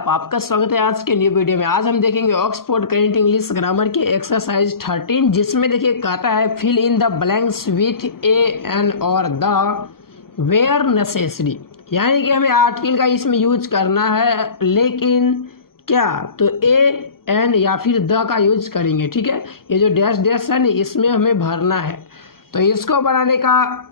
आपका स्वागत है आज के न्यू वीडियो में। आज हम देखेंगे ऑक्सफोर्ड करंट इंग्लिश ग्रामर के एक्सरसाइज 13, जिसमें देखिए कहता है fill in the blanks with a an और द वेयर नेसेसरी। यानी कि हमें आर्टिकल का इसमें यूज करना है, लेकिन क्या तो ए एन या फिर द का यूज करेंगे। ठीक है, ये जो डैश डैश है ना, इसमें हमें भरना है। तो इसको बनाने का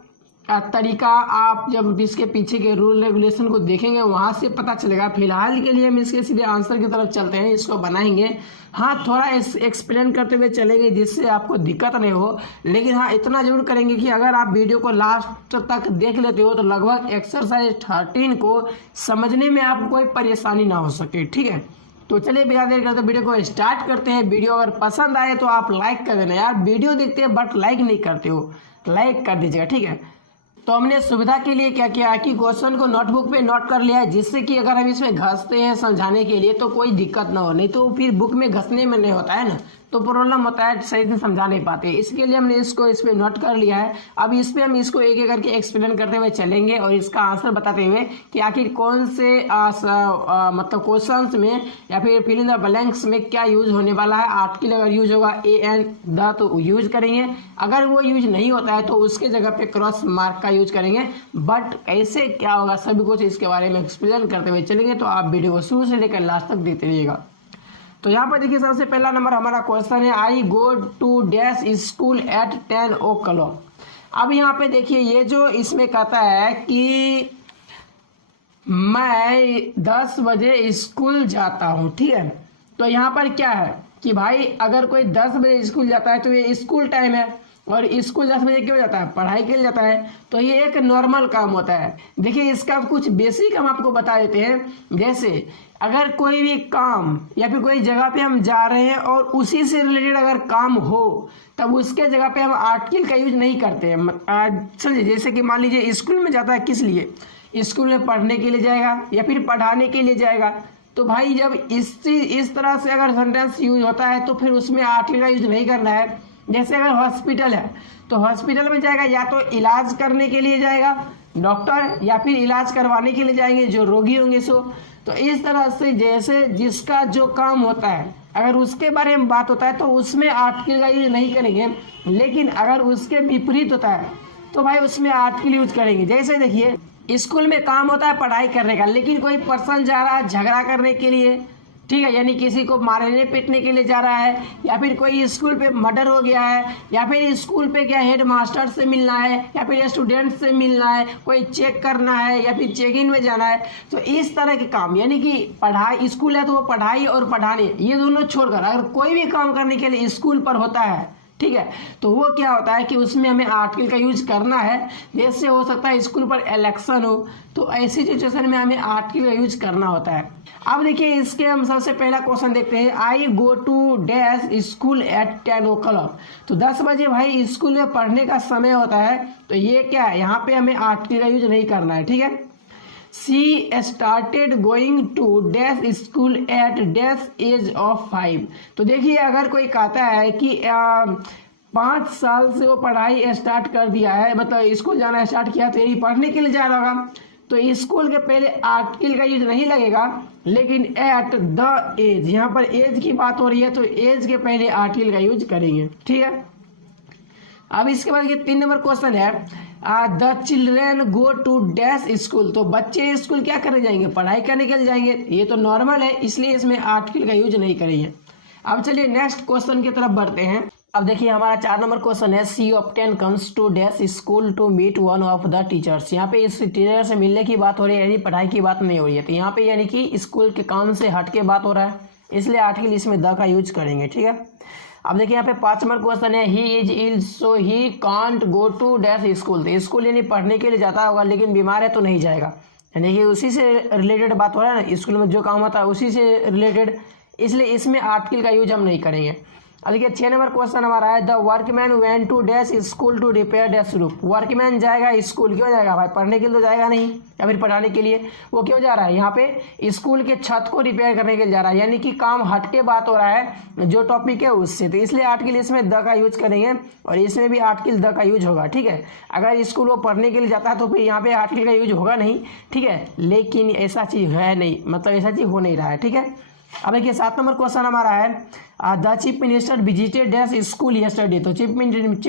तरीका आप जब इसके पीछे के रूल रेगुलेशन को देखेंगे वहां से पता चलेगा। फिलहाल के लिए हम इसके सीधे आंसर की तरफ चलते हैं, इसको बनाएंगे। हाँ, थोड़ा एक्सप्लेन करते हुए चलेंगे जिससे आपको दिक्कत नहीं हो, लेकिन हाँ इतना जरूर करेंगे कि अगर आप वीडियो को लास्ट तक देख लेते हो तो लगभग एक्सरसाइज 13 को समझने में आपको कोई परेशानी ना हो सके। ठीक है, तो चलिए बिना देर करते वीडियो को स्टार्ट करते हैं। वीडियो अगर पसंद आए तो आप लाइक कर देना यार, वीडियो देखते हैं बट लाइक नहीं करते हो, लाइक कर दीजिएगा। ठीक है, तो हमने सुविधा के लिए क्या किया है कि क्वेश्चन को नोटबुक पे नोट कर लिया है, जिससे कि अगर हम इसमें घसते हैं समझाने के लिए तो कोई दिक्कत ना हो। नहीं तो फिर बुक में घसने में नहीं होता है ना, तो प्रॉब्लम होता है, सही से समझा नहीं पाते। इसके लिए हमने इसको इस पे नोट कर लिया है। अब इस पे हम इसको एक एक करके एक्सप्लेन करते हुए चलेंगे और इसका आंसर बताते हुए कि आखिर कौन से मतलब क्वेश्चंस में या फिर फिल इन द ब्लैंक्स में क्या यूज होने वाला है। आर्टिकल अगर यूज होगा ए एन द तो यूज करेंगे, अगर वो यूज नहीं होता है तो उसके जगह पे क्रॉस मार्क का यूज करेंगे। बट कैसे क्या होगा सभी कुछ इसके बारे में एक्सप्लेन करते हुए चलेंगे, तो आप वीडियो को शुरू से लेकर लास्ट तक देखते रहिएगा। तो यहाँ पर देखिए सबसे पहला नंबर हमारा क्वेश्चन है, I go to dash school at 10 o'clock। अब यहाँ पे देखिए ये जो इसमें कहता है कि मैं 10 बजे स्कूल जाता हूँ। ठीक है, तो यहाँ पर क्या है कि भाई अगर कोई 10 बजे स्कूल जाता है तो ये स्कूल टाइम है, और स्कूल 10 बजे क्यों जाता है, पढ़ाई के लिए जाता है। तो ये एक नॉर्मल काम होता है। देखिए इसका कुछ बेसिक हम आपको बता देते हैं। जैसे अगर कोई भी काम या फिर कोई जगह पे हम जा रहे हैं और उसी से रिलेटेड अगर काम हो तब उसके जगह पे हम आर्टिकल का यूज नहीं करते हैं। समझिए, जैसे कि मान लीजिए स्कूल में जाता है, किस लिए, स्कूल में पढ़ने के लिए जाएगा या फिर पढ़ाने के लिए जाएगा। तो भाई जब इस तरह से अगर सेंटेंस यूज होता है तो फिर उसमें आर्टिकल का यूज नहीं करना है। जैसे अगर हॉस्पिटल है तो हॉस्पिटल में जाएगा या तो इलाज करने के लिए जाएगा डॉक्टर, या फिर इलाज करवाने के लिए जाएंगे जो रोगी होंगे सो। तो इस तरह से जैसे जिसका जो काम होता है अगर उसके बारे में बात होता है तो उसमें आर्टिकल का यूज नहीं करेंगे, लेकिन अगर उसके विपरीत होता है तो भाई उसमें आर्टिकल यूज करेंगे। जैसे देखिए स्कूल में काम होता है पढ़ाई करने का, लेकिन कोई पर्सन जा रहा है झगड़ा करने के लिए, ठीक है, यानी किसी को मारने पीटने के लिए जा रहा है, या फिर कोई स्कूल पे मर्डर हो गया है, या फिर स्कूल पे क्या हेड मास्टर से मिलना है, या फिर स्टूडेंट से मिलना है, कोई चेक करना है या फिर चेक इन में जाना है। तो इस तरह के काम, यानी कि पढ़ाई, स्कूल है तो वो पढ़ाई और पढ़ाने ये दोनों छोड़कर अगर कोई भी काम करने के लिए स्कूल पर होता है, ठीक है, तो वो क्या होता है कि उसमें हमें आर्टिकल का यूज करना है। जैसे हो सकता है स्कूल पर इलेक्शन हो, तो ऐसी सिचुएशन में हमें आर्टिकल का यूज करना होता है। अब देखिए इसके हम सबसे पहला क्वेश्चन देखते हैं, I go to dash school at 10 o'clock। तो 10 बजे भाई स्कूल में पढ़ने का समय होता है, तो ये क्या है, यहाँ पे हमें आर्टिकल का यूज नहीं करना है। ठीक है, she started going to dash school at dash age of 5। तो देखिए अगर कोई कहता है कि 5 साल से वो पढ़ाई स्टार्ट कर दिया है, मतलब स्कूल जाना स्टार्ट किया, तो यही पढ़ने के लिए जा रहा होगा, तो स्कूल के पहले आर्टिकल का यूज नहीं लगेगा, लेकिन एट द एज, यहाँ पर एज की बात हो रही है तो एज के पहले आर्टिकल का यूज करेंगे। ठीक है, अब इसके बाद ये 3 नंबर क्वेश्चन है, the children go to dash school. तो बच्चे स्कूल क्या करने जाएंगे, पढ़ाई करने के लिए जाएंगे। ये तो नॉर्मल है, इसलिए इसमें आर्टिकल का यूज नहीं करेंगे। अब चलिए नेक्स्ट क्वेश्चन की तरफ बढ़ते हैं। अब देखिए हमारा 4 नंबर क्वेश्चन है, she of 10 comes to dash school to meet one of the teachers. यहाँ पे इस टीचर से मिलने की बात हो रही है, यानी पढ़ाई की बात नहीं हो रही है। तो यहाँ पे यानी कि स्कूल के काम से हट के बात हो रहा है, इसलिए आर्टिकल इसमें द का यूज करेंगे। ठीक है, अब देखिए यहाँ पे 5 नंबर क्वेश्चन है, he is ill so he can't go to dash school. तो स्कूल यानी पढ़ने के लिए जाता होगा, लेकिन बीमार है तो नहीं जाएगा, यानी कि उसी से रिलेटेड बात हो रहा है ना, स्कूल में जो काम होता है उसी से रिलेटेड, इसलिए इसमें आर्टिकल का यूज हम नहीं करेंगे। अब देखिए 6 नंबर क्वेश्चन हमारा है the workman went to dash school to repair dash roof. Workman जाएगा स्कूल, क्यों जाएगा भाई? पढ़ने के लिए तो जाएगा नहीं, या फिर पढ़ाने के लिए। वो क्यों जा रहा है? यहाँ पे स्कूल के छत को रिपेयर करने के लिए जा रहा है, यानी कि काम हट के बात हो रहा है जो टॉपिक है उससे, तो इसलिए आर्टिकल इसमें द का यूज करेंगे और इसमें भी आर्टिकल द का यूज होगा। ठीक है, अगर स्कूल वो पढ़ने के लिए जाता है तो फिर यहाँ पे आर्टिकल का यूज होगा नहीं। ठीक है, लेकिन ऐसा चीज है नहीं, मतलब ऐसा चीज हो नहीं रहा है। ठीक है, अब देखिए 7 नंबर क्वेश्चन हमारा है the chief minister visited dash school yesterday. तो चीफ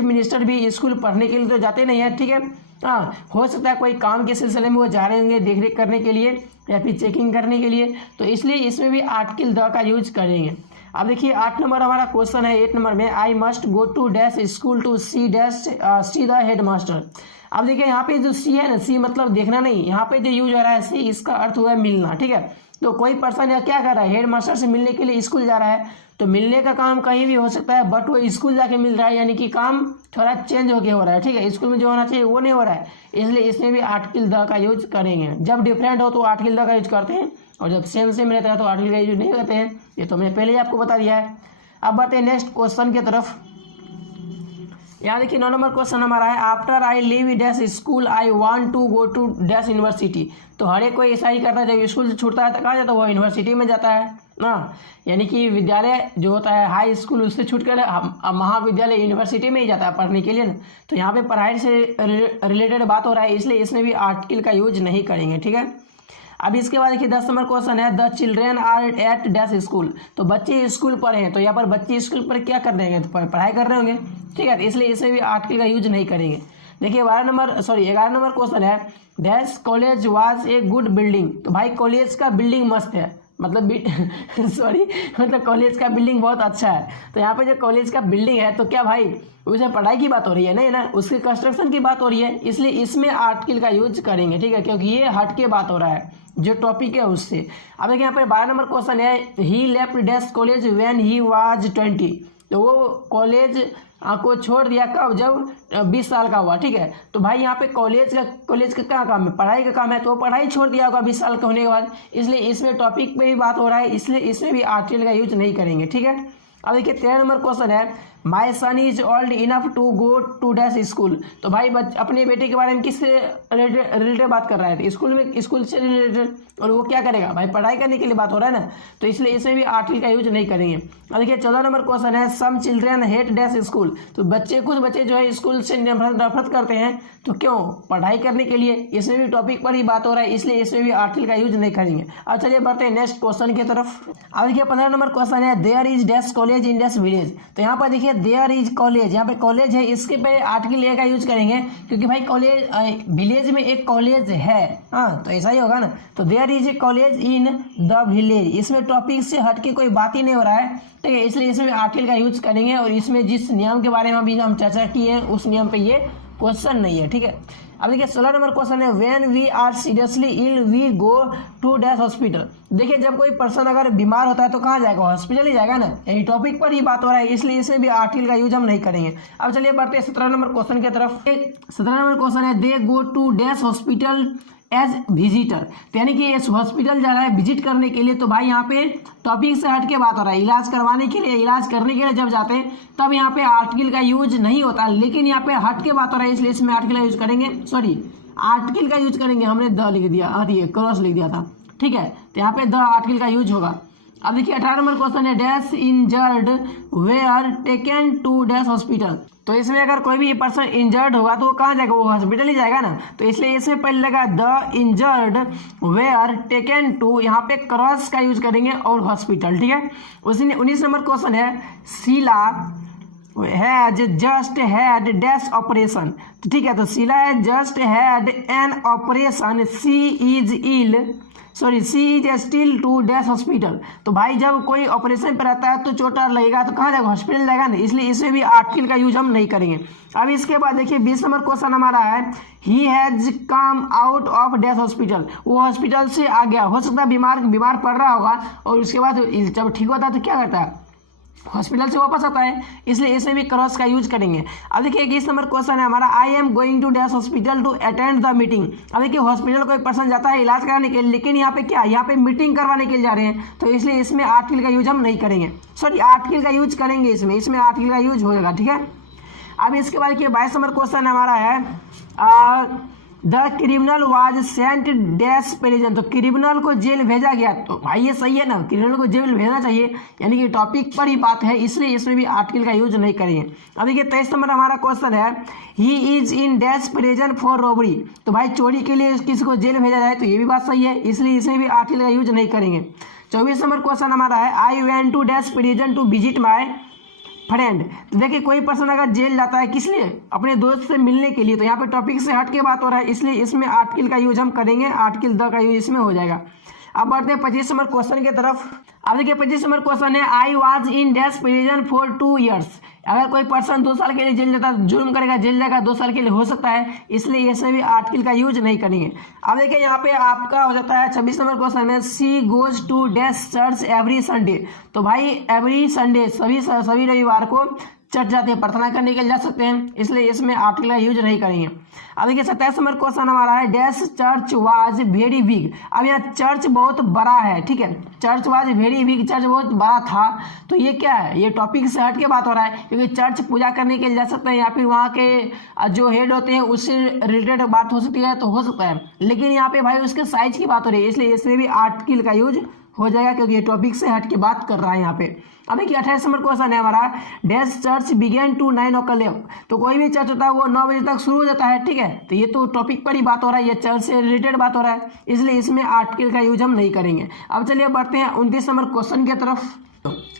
मिनिस्टर भी स्कूल पढ़ने के लिए तो जाते नहीं है। ठीक है, हाँ, हो सकता है कोई काम के सिलसिले में वो जा रहे होंगे देख रेख करने के लिए या फिर चेकिंग करने के लिए, तो इसलिए इसमें भी आर्टिकल द का यूज करेंगे। अब देखिए 8 नंबर हमारा क्वेश्चन है 8 नंबर में I must go to dash school to see the head master. अब देखिए यहाँ पे जो सी है ना, सी मतलब देखना नहीं, यहाँ पे जो यूज हो रहा है सी, इसका अर्थ हुआ है मिलना। ठीक है, तो कोई पर्सन या क्या कर रहा है, हेड मास्टर से मिलने के लिए स्कूल जा रहा है, तो मिलने का काम कहीं भी हो सकता है, बट वो स्कूल जाके मिल रहा है, यानी कि काम थोड़ा चेंज होके हो रहा है। ठीक है, स्कूल में जो होना चाहिए वो नहीं हो रहा है, इसलिए इसमें भी आर्टिकल द का यूज करेंगे। जब डिफरेंट हो तो आर्टिकल द का यूज करते हैं, और जब सेम रहता है तो आर्टिकल का यूज नहीं करते हैं। ये तो मैं पहले ही आपको बता दिया है। अब बढ़ते हैं नेक्स्ट क्वेश्चन की तरफ। यहाँ देखिए 9 नंबर क्वेश्चन हमारा है after I leave dash school I want to go to dash university. तो हर एक कोई ऐसा ही करता है, जब स्कूल से छूटता है तो कहाँ जाता है? वो यूनिवर्सिटी में जाता है ना, यानी कि विद्यालय जो होता है हाई स्कूल उससे छूटकर महाविद्यालय यूनिवर्सिटी में ही जाता है पढ़ने के लिए ना। तो यहाँ पे पढ़ाई से रिलेटेड बात हो रहा है, इसलिए इसमें भी आर्टिकल का यूज नहीं करेंगे। ठीक है, अब इसके बाद देखिए 10 नंबर क्वेश्चन है the children are at dash school. तो बच्चे स्कूल पर हैं, तो यहाँ पर बच्चे स्कूल पर क्या कर रहे हैं? तो पढ़ाई कर रहे होंगे। ठीक है, इसलिए इसे भी आर्टिकल का यूज नहीं करेंगे। देखिए 11 नंबर क्वेश्चन है dash college was a good building. तो भाई कॉलेज का बिल्डिंग मस्त है, मतलब कॉलेज का बिल्डिंग बहुत अच्छा है। तो यहाँ पे जो कॉलेज का बिल्डिंग है तो क्या भाई उसमें पढ़ाई की बात हो रही है? नहीं ना, उसके कंस्ट्रक्शन की बात हो रही है, इसलिए इसमें आर्टिकल का यूज करेंगे। ठीक है, क्योंकि ये हट के बात हो रहा है जो टॉपिक है उससे। अब देखिए यहाँ पे 12 नंबर क्वेश्चन है he left dash college when he was 20। तो वो कॉलेज को छोड़ दिया कब? जब 20 साल का हुआ। ठीक है, तो भाई यहाँ पे कॉलेज का क्या काम है? पढ़ाई का काम है, तो वो पढ़ाई छोड़ दिया होगा 20 साल का होने के बाद, इसलिए इसमें टॉपिक पे भी बात हो रहा है, इसलिए इसमें भी आर्टिकल का यूज नहीं करेंगे। ठीक है, अब देखिए 13 नंबर क्वेश्चन है my son is old enough to go to dash school. तो भाई अपने बेटे के बारे में किससे रिलेटेड बात कर रहा है? स्कूल से रिलेटेड, और वो क्या करेगा भाई? पढ़ाई करने के लिए बात हो रहा है ना, तो इसलिए इसमें भी आर्टिकल का यूज नहीं करेंगे। अब देखिए 14 नंबर क्वेश्चन है some children hate dash school. तो कुछ बच्चे जो है स्कूल से नफरत करते हैं, तो क्यों? पढ़ाई करने के लिए। इसमें भी टॉपिक पर ही बात हो रहा है, इसलिए इसमें भी आर्टिकल का यूज नहीं करेंगे। अब चलिए बढ़ते हैं नेक्स्ट क्वेश्चन की तरफ। अब देखिए 15 नंबर क्वेश्चन है there is dash college in dash village. तो यहाँ पर देखिए देयर इज कॉलेज, यहाँ पे कॉलेज है, इसके पे आर्टिकल ए का यूज करेंगे, क्योंकि भाई कॉलेज विलेज में एक कॉलेज है, हाँ तो ऐसा ही होगा ना। तो there is a college in the village, इसमें टॉपिक से हट के कोई बात ही नहीं हो रहा है। ठीक है, इसलिए इसमें आर्टिकल का यूज करेंगे, और इसमें जिस नियम के बारे में अभी हम चर्चा की है उस नियम पे ये क्वेश्चन नहीं है। ठीक है, अब देखिए 16 नंबर क्वेश्चन है when we are seriously ill we go to dash hospital. देखिए जब कोई पर्सन अगर बीमार होता है तो कहाँ जाएगा? हॉस्पिटल ही जाएगा ना, यही टॉपिक पर ही बात हो रहा है, इसलिए इसमें भी आर्टिकल का यूज हम नहीं करेंगे। अब चलिए बढ़ते हैं 17 नंबर क्वेश्चन की तरफ। 17 नंबर क्वेश्चन है they go to dash hospital as visitor. यानी कि इस हॉस्पिटल जा रहा है विजिट करने के लिए, तो भाई यहाँ पे टॉपिक से हट के बात हो रहा है, इलाज करवाने के लिए, इलाज करने के लिए जब जाते हैं तब यहाँ पे आर्टिकल का यूज नहीं होता, लेकिन यहाँ पे हट के बात हो रहा है, इसलिए इसमें आर्टिकल का यूज करेंगे। आर्टिकल का यूज करेंगे, हमने द लिख दिया, क्रॉस लिख दिया था। ठीक है, तो यहाँ पे द आर्टिकल का यूज होगा। अब देखिए 18 नंबर क्वेश्चन है dash injured were taken to dash hospital. तो इसमें अगर कोई भी पर्सन इंजर्ड होगा तो वो कहाँ जाएगा? वो हॉस्पिटल ही जाएगा ना, तो इसलिए इसमें पहले लगा the injured were taken to, यहाँ पे क्रॉस का यूज करेंगे और हॉस्पिटल। ठीक है, उसी 19 नंबर क्वेश्चन है Sheela has just had dash operation. तो ठीक है, तो Sheela has just had an operation, she is still to dash hospital. तो भाई जब कोई ऑपरेशन पर रहता है तो चोट लगेगा तो कहाँ जाएगा? हॉस्पिटल जाएगा ना, इसलिए इसमें भी आर्टिकल का यूज हम नहीं करेंगे। अब इसके बाद देखिए 20 नंबर क्वेश्चन हमारा है he has come out of dash hospital. वो हॉस्पिटल से आ गया, हो सकता है बीमार पड़ रहा होगा, और उसके बाद जब ठीक होता है तो क्या करता है? हॉस्पिटल से वापस आता है, इसलिए इसमें भी क्रॉस का यूज करेंगे। अब देखिए 21 नंबर क्वेश्चन है हमारा, I am going to dash hospital to attend the meeting. अब देखिए हॉस्पिटल कोई पर्सन जाता है इलाज कराने के लिए, लेकिन यहाँ पे क्या, यहाँ पे मीटिंग करवाने के लिए जा रहे हैं, तो इसलिए इसमें आर्टिकल का यूज हम नहीं करेंगे, सॉरी आर्टिकल का यूज करेंगे, इसमें आर्टिकल का यूज होगा, ठीक है। अब इसके बाद देखिए 22 नंबर क्वेश्चन हमारा है the criminal was sent dash prison. तो क्रिमिनल को जेल भेजा गया, तो भाई ये सही है ना, क्रिमिनल को जेल भेजना चाहिए, यानी कि टॉपिक पर ही बात है, इसलिए इसमें भी आर्टिकल का यूज नहीं करेंगे। अब देखिए 23 नंबर हमारा क्वेश्चन है, he is in dash prison for robbery. तो भाई चोरी के लिए किसी को जेल भेजा जाए, तो ये भी बात सही है, इसलिए इसमें भी आर्टिकल का यूज नहीं करेंगे। 24 नंबर क्वेश्चन हमारा है, I went to dash prison to visit my friend. तो देखिए कोई पर्सन अगर जेल जाता है किस लिए, अपने दोस्त से मिलने के लिए, तो यहाँ पे टॉपिक से हट के बात हो रहा है, इसलिए इसमें आर्टिकल का यूज हम करेंगे, आर्टिकल द का यूज इसमें हो जाएगा। अब बढ़ते हैं 25 नंबर क्वेश्चन की तरफ। अब देखिए 25 नंबर क्वेश्चन है, I was in dash prison for 2 years। अगर कोई पर्सन 2 साल के लिए जेल जाता है, जुर्म करेगा, जेल जाएगा 2 साल के लिए हो सकता है, इसलिए इसमें भी आर्टिकल का यूज नहीं करेंगे। अब देखिए यहाँ पे आपका हो जाता है 26 नंबर क्वेश्चन में, she goes to dash church every Sunday. तो भाई एवरी संडे, सभी रविवार को चर्च जाते हैं, प्रार्थना करने के लिए जा सकते हैं, इसलिए इसमें आर्टिकल का यूज नहीं करेंगे। अब देखिए 27 नंबर क्वेश्चन हमारा है, dash church was very big. अब यहाँ चर्च बहुत बड़ा है, ठीक है, church was very big, church बहुत बड़ा था, तो ये क्या है, ये टॉपिक से हट के बात हो रहा है, क्योंकि चर्च पूजा करने के लिए जा सकते हैं, या फिर वहाँ के जो हेड होते हैं उससे रिलेटेड बात हो सकती है, तो हो सकता है, लेकिन यहाँ पे भाई उसके साइज की बात हो रही है, इसलिए इसमें भी आर्टिकल का यूज हो जाएगा, क्योंकि ये टॉपिक से हट के बात कर रहा है यहाँ पे। अब देखिए 28 नंबर क्वेश्चन है हमारा, dash church begin to 9 o'clock। तो कोई भी चर्च होता है वो 9 बजे तक शुरू हो जाता है, ठीक है, तो ये तो टॉपिक पर ही बात हो रहा है, ये चर्च से रिलेटेड बात हो रहा है, इसलिए इसमें आर्टिकल का यूज हम नहीं करेंगे। अब चलिए बढ़ते हैं 29 नंबर क्वेश्चन की तरफ।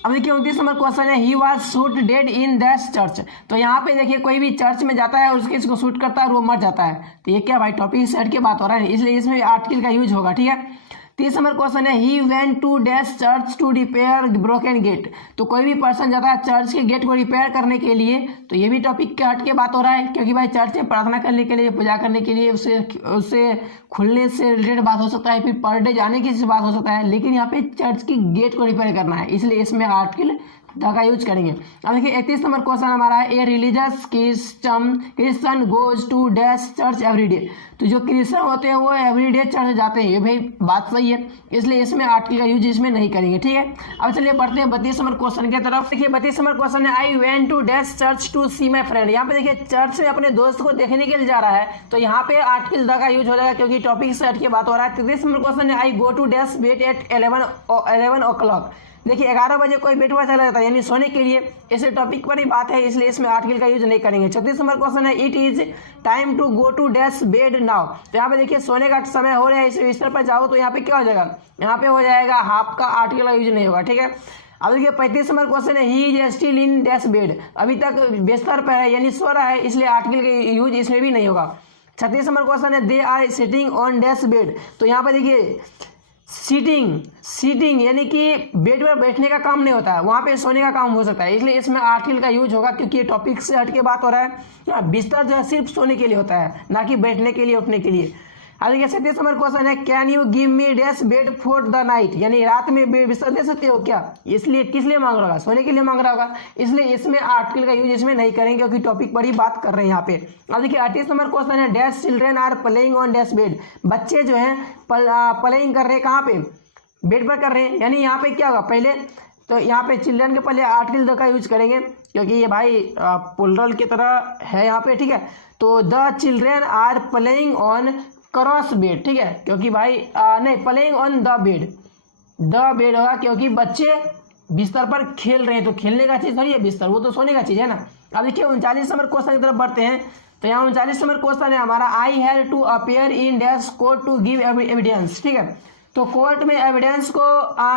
अब देखिए 29 नंबर क्वेश्चन है, he was shoot dead in that church. तो यहाँ पे देखिए कोई भी चर्च में जाता है और उसके इसको शूट करता है और वो मर जाता है, तो ये क्या भाई टॉपिक से हट के बात हो रहा है, इसलिए इसमें आर्टिकल का यूज होगा, ठीक है। 30 नंबर क्वेश्चन है, he went to dash church to repair broken gate. तो कोई भी पर्सन जाता है चर्च के गेट को रिपेयर करने के लिए, तो ये भी टॉपिक के हट के बात हो रहा है, क्योंकि भाई चर्च में प्रार्थना करने के लिए, पूजा करने के लिए, उससे खुलने से रिलेटेड बात हो सकता है, फिर पर डे जाने की बात हो सकता है, लेकिन यहाँ पे चर्च की गेट को रिपेयर करना है, इसलिए इसमें आर्टिकल द का यूज करेंगे। अब देखिए 31 नंबर क्वेश्चन हमारा है, a religious Christian goes to dash church everyday. तो जो क्रिश्चियन होते हैं वो एवरीडे चर्च जाते हैं, ये भाई बात सही है, इसलिए इसमें आर्टिकल का यूज इसमें नहीं करेंगे, ठीक है। अब चलिए बढ़ते हैं 32 नंबर क्वेश्चन की तरफ। देखिए 32 नंबर क्वेश्चन है, I went to dash church to see my friend. यहाँ पे देखिए चर्च में अपने दोस्त को देखने के लिए जा रहा है, तो यहाँ पे आर्टिकल द का यूज हो जाएगा, क्योंकि टॉपिक से हट के बात हो रहा है। 33 नंबर क्वेश्चन है, I go to dash bed at 11 o'clock। देखिए 11 बजे कोई बेट हुआ चला जाता है, यानी सोने के लिए, ऐसे टॉपिक पर ही बात है, इसलिए इसमें आर्टिकल का यूज नहीं करेंगे। 36 नंबर क्वेश्चन है, it is time to go to dash bed now. तो यहाँ पे देखिए सोने का समय हो रहा है, इस बिस्तर पर जाओ, तो यहाँ पे क्या हो जाएगा, यहाँ पे हो जाएगा हाफ का, आर्टिकल का यूज नहीं होगा, ठीक है। अब देखिए 35 नंबर क्वेश्चन है, he is still in dash bed. अभी तक बिस्तर पर है, यानी सो रहा है, इसलिए आर्टिकल का यूज इसमें भी नहीं होगा। 36 नंबर क्वेश्चन है, they are sitting on dash bed. तो यहाँ पे देखिए सीटिंग यानी कि बेड पर बैठने का काम नहीं होता है, वहाँ पे सोने का काम हो सकता है, इसलिए इसमें आर्टिकल का यूज होगा, क्योंकि ये टॉपिक से हट के बात हो रहा है। बिस्तर जो है सिर्फ सोने के लिए होता है, ना कि बैठने के लिए, उठने के लिए। अब देखिए 37 नंबर क्वेश्चन है, can you give me dash bed for the night. यानी रात में बिस्तर दे सकते हो क्या, इसलिए किस लिए मांग रहा होगा, सोने के लिए मांग रहा होगा, इसलिए इसमें आर्टिकल का यूज इसमें नहीं करेंगे, क्योंकि टॉपिक पर ही बात कर रहे हैं यहाँ पे। अब देखिए 38 नंबर क्वेश्चन है, dash children are playing on dash bed. बच्चे जो है प्लेइंग कर रहे हैं, कहाँ पे, बेड पर कर रहे हैं, यानी यहाँ पे क्या होगा, पहले तो यहाँ पे चिल्ड्रन के पहले आर्टिकल द का यूज करेंगे, क्योंकि ये भाई प्लुरल की तरह है यहाँ पे, ठीक है। तो the children are playing on cross bed, ठीक है, क्योंकि भाई नहीं, प्लेइंग ऑन द बेड होगा, क्योंकि बच्चे बिस्तर पर खेल रहे हैं, तो खेलने का चीज़ थोड़ी है बिस्तर, वो तो सोने का चीज़ है ना। अब देखिए 39 नंबर क्वेश्चन की तरफ बढ़ते हैं। तो यहाँ 39 नंबर क्वेश्चन है हमारा, I have to appear in dash court to give evidence, ठीक है। तो कोर्ट में एविडेंस को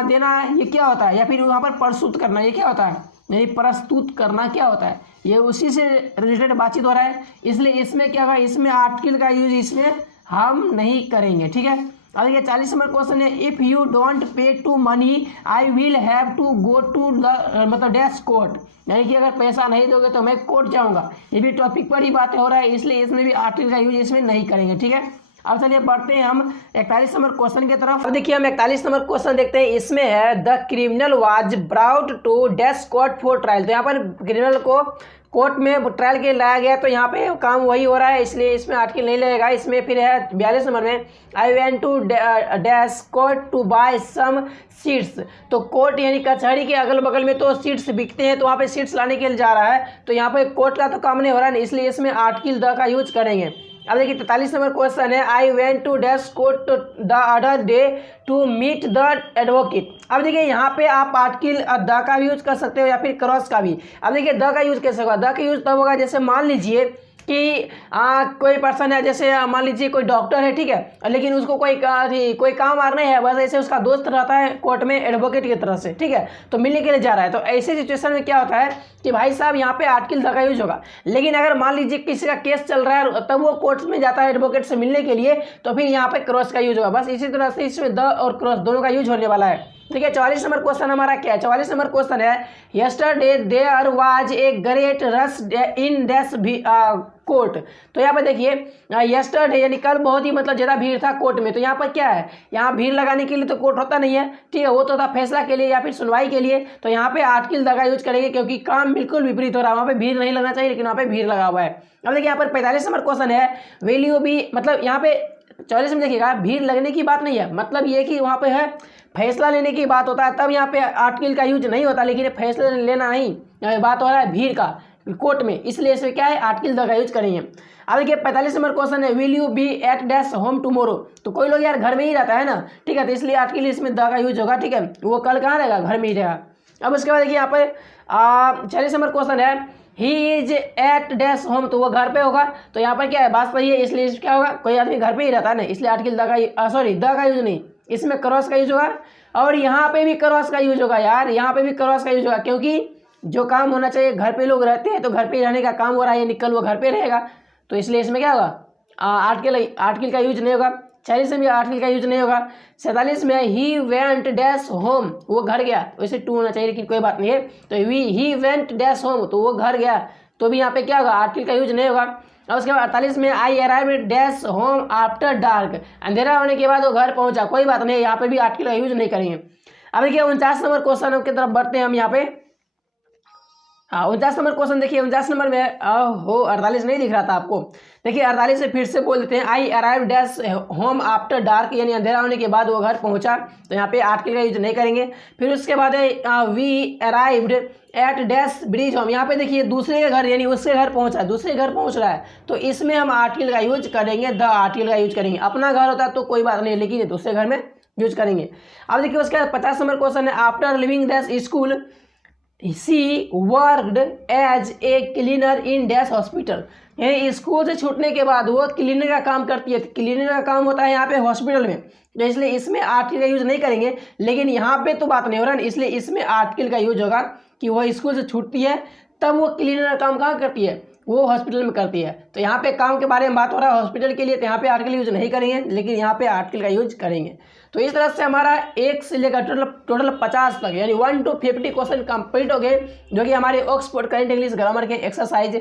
देना, ये क्या होता है, या फिर वहाँ पर प्रस्तुत करना, ये क्या होता है, यानी प्रस्तुत करना क्या होता है, ये उसी से रिलेटेड बातचीत हो रहा है, इसलिए इसमें क्या होगा, इसमें आर्टिकल का यूज इसमें हम नहीं करेंगे, ठीक है। अब देखिए 40 नंबर क्वेश्चन है, if you don't pay to money I will have to go to the मतलब डैश कोर्ट। यानी कि अगर पैसा नहीं दोगे तो मैं कोर्ट जाऊंगा, ये भी टॉपिक पर ही बातें हो रहा है, इसलिए इसमें भी आर्टिकल का यूज इसमें नहीं करेंगे, ठीक है। अब चलिए बढ़ते हैं हम 41 नंबर क्वेश्चन की तरफ। अब देखिए हम 41 नंबर क्वेश्चन देखते हैं। इसमें है the criminal was brought to dash court for trial. तो यहाँ पर क्रिमिनल को कोर्ट में ट्रायल के लिए लाया गया, तो यहाँ पे काम वही हो रहा है, इसलिए इसमें आर्टिकल नहीं लगेगा। इसमें फिर है 42 नंबर में I went to dash court to buy some seats. तो कोर्ट यानी कचहरी के अगल बगल में तो सीट्स बिकते हैं, तो वहाँ पे सीट्स लाने के लिए जा रहा है, तो यहाँ पे कोर्ट का तो काम नहीं हो रहा है, इसलिए इसमें आर्टिकल द का यूज करेंगे। अब देखिए 43 नंबर क्वेश्चन है I went to dash court the other day to meet the advocate. अब देखिए यहाँ पे आप आर्टिकल द का भी यूज कर सकते हो या फिर क्रॉस का भी। अब देखिए द का यूज कैसे होगा, द का यूज तब होगा जैसे मान लीजिए कि कोई पर्सन है, जैसे मान लीजिए कोई डॉक्टर है, ठीक है, लेकिन उसको कोई काम आ नहीं है, बस ऐसे उसका दोस्त रहता है कोर्ट में एडवोकेट की तरफ से, ठीक है, तो मिलने के लिए जा रहा है। तो ऐसे सिचुएशन में क्या होता है कि भाई साहब यहाँ पे आर्टिकल द का यूज होगा। लेकिन अगर मान लीजिए किसी का केस चल रहा है तब वो कोर्ट में जाता है एडवोकेट से मिलने के लिए, तो फिर यहाँ पे क्रॉस का यूज होगा। बस इसी तरह से इसमें द और क्रॉस दोनों का यूज होने वाला है। ठीक है, 44 नंबर क्वेश्चन हमारा क्या है, 44 नंबर क्वेश्चन है yesterday there was a great rush in dash court. तो यहाँ पर देखिए यस्टरडे यानी कल बहुत ही मतलब ज़्यादा भीड़ था कोर्ट में। तो यहाँ पर क्या है, यहाँ भीड़ लगाने के लिए तो कोर्ट होता नहीं है, ठीक है, वो तो था फैसला के लिए या फिर सुनवाई के लिए। तो यहाँ पे आर्टिकल द का यूज करेंगे क्योंकि काम बिल्कुल विपरीत हो रहा है, वहाँ पे भीड़ नहीं लगना चाहिए लेकिन वहाँ पे भीड़ लगा हुआ है। अब देखिए यहाँ पर 45 नंबर क्वेश्चन है विल यू बी, मतलब यहाँ पे 44 में देखिएगा भीड़ लगने की बात नहीं है, मतलब ये कि वहाँ पे है फैसला लेने की बात होता है, तब यहाँ पे आर्टिकल का यूज नहीं होता। लेकिन फैसला लेना नहीं, बात हो रहा है भीड़ का कोर्ट में, इसलिए इसमें क्या है आर्टिकल द का यूज करेंगे। अब देखिए 45 नंबर क्वेश्चन है will you be at dash home tomorrow. तो कोई लोग यार घर में ही रहता है ना, ठीक है, तो इसलिए आर्टिकल इसमें द का यूज होगा, ठीक है, वो कल कहाँ रहेगा, घर में ही रहेगा। अब उसके बाद देखिए यहाँ पर 46 नंबर क्वेश्चन है he is at dash home. तो वो घर पे होगा, तो यहाँ पर क्या है बात सही है, इसलिए क्या होगा कोई आदमी घर पे ही रहता है ना, इसलिए आर्टिकल द का सॉरी द का यूज नहीं, इसमें क्रॉस का यूज होगा। और यहाँ पे भी क्रॉस का यूज होगा यार, यहाँ पे भी क्रॉस का यूज होगा, क्योंकि जो काम होना चाहिए घर पे लोग रहते हैं तो घर पे रहने का काम हो रहा है, निकल वो घर पे रहेगा, तो इसलिए इसमें क्या होगा आर्टिकल का यूज नहीं होगा। 46 में आर्टिकल का यूज नहीं होगा। 47 में ही वेंट डैश होम, वो घर गया, वैसे टू होना चाहिए लेकिन कोई बात नहीं है, तो ही वेंट डैश होम, तो वो घर गया, तो भी यहाँ पे क्या होगा आर्टिकल का यूज नहीं होगा। और उसके बाद 48 में आई arrive dash home after dark, अंधेरा होने के बाद वो घर पहुंचा, कोई बात नहीं, यहाँ पे भी आर्टिकल का यूज नहीं करेंगे। अब देखिए 49 नंबर क्वेश्चन की तरफ बढ़ते हैं हम यहाँ पे। हाँ 49 नंबर क्वेश्चन देखिए, 49 नंबर में हो 48 नहीं दिख रहा था आपको, देखिए 48 से फिर से बोल देते हैं आई arrive dash home after dark, यानी अंधेरा होने के बाद वो घर पहुंचा, तो यहाँ पे आर्टिकल का यूज नहीं करेंगे। फिर उसके बाद है we arrived at dash bridge home, यहाँ पे देखिए दूसरे के घर यानी उसके घर पहुंचा, दूसरे घर पहुंच रहा है, तो इसमें हम आर्टिकल का यूज करेंगे, द आर्टिकल का यूज करेंगे। अपना घर होता तो कोई बात नहीं, लेकिन दूसरे घर में यूज करेंगे। अब देखिए उसके बाद 50 नंबर क्वेश्चन है after living dash school she worked as a cleaner in dash hospital, यानी स्कूल से छूटने के बाद वो क्लीनर का काम करती है, क्लीनर का काम होता है यहाँ पे हॉस्पिटल में, तो इसलिए इसमें आर्टिकल का यूज नहीं करेंगे। लेकिन यहाँ पे तो बात नहीं हो रहा है, इसलिए इसमें आर्टिकल का यूज होगा कि वह स्कूल से छूटती है तब वो क्लीनर का काम कहाँ करती है, वो हॉस्पिटल में करती है। तो यहाँ पे काम के बारे में बात हो रहा है हॉस्पिटल के लिए, तो यहाँ पे आर्टिकल यूज नहीं करेंगे, लेकिन यहाँ पे आर्टिकल का यूज करेंगे। तो इस तरह से हमारा 1 से लेकर टोटल 50 तक यानी 1 to 50 क्वेश्चन कंप्लीट हो गए, जो कि हमारे ऑक्सफोर्ड करंट इंग्लिश ग्रामर के एक्सरसाइज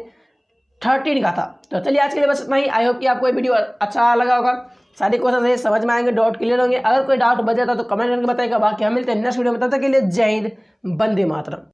13 का था। तो चलिए आज के लिए बस इतना ही। आई होप कि आपको ये वीडियो अच्छा लगा होगा, सारे क्वेश्चन से समझ में आएंगे, डाउट क्लियर होंगे। अगर कोई डाउट बच जाता तो कमेंट करके बताएगा। बाकी हम मिलते हैं नेक्स्ट वीडियो में, तब तक के लिए जय हिंद, वंदे मातरम।